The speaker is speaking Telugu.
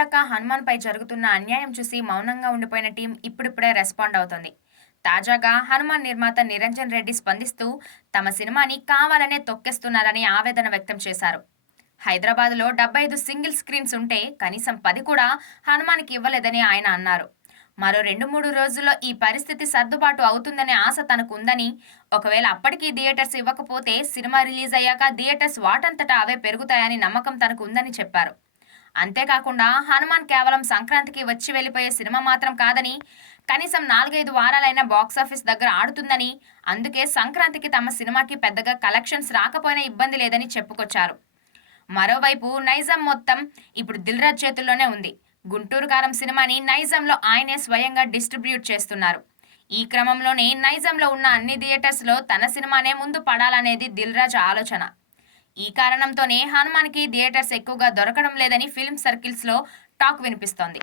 ఇప్పటిదాకా హనుమాన్ పై జరుగుతున్న అన్యాయం చూసి మౌనంగా ఉండిపోయిన టీం ఇప్పుడిప్పుడే రెస్పాండ్ అవుతోంది. తాజాగా హనుమాన్ నిర్మాత నిరంజన్ రెడ్డి స్పందిస్తూ తమ సినిమాని కావాలనే తొక్కేస్తున్నారని ఆవేదన వ్యక్తం చేశారు. హైదరాబాద్లో 75 సింగిల్ స్క్రీన్స్ ఉంటే కనీసం 10 కూడా హనుమాన్కి ఇవ్వలేదని ఆయన అన్నారు. మరో 2-3 రోజుల్లో ఈ పరిస్థితి సర్దుబాటు అవుతుందనే ఆశ తనకు ఉందని, ఒకవేళ అప్పటికీ థియేటర్స్ ఇవ్వకపోతే సినిమా రిలీజ్ అయ్యాక థియేటర్స్ వాటంతటా అవే పెరుగుతాయని నమ్మకం తనకు ఉందని చెప్పారు. అంతేకాకుండా హనుమాన్ కేవలం సంక్రాంతికి వచ్చి వెళ్ళిపోయే సినిమా మాత్రం కాదని, కనీసం 4-5 వారాలైనా బాక్సాఫీస్ దగ్గర ఆడుతుందని, అందుకే సంక్రాంతికి తమ సినిమాకి పెద్దగా కలెక్షన్స్ రాకపోయినా ఇబ్బంది లేదని చెప్పుకొచ్చారు. మరోవైపు నైజాం మొత్తం ఇప్పుడు దిల్ రాజు చేతుల్లోనే ఉంది. గుంటూరు కారం సినిమాని నైజాంలో ఆయనే స్వయంగా డిస్ట్రిబ్యూట్ చేస్తున్నారు. ఈ క్రమంలోనే నైజాంలో ఉన్న అన్ని థియేటర్స్లో తన సినిమానే ముందు పడాలనేది దిల్ రాజు ఆలోచన. ఈ కారణంతోనే హనుమాన్కి థియేటర్స్ ఎక్కువగా దొరకడం లేదని ఫిల్మ్ సర్కిల్స్లో టాక్ వినిపిస్తోంది.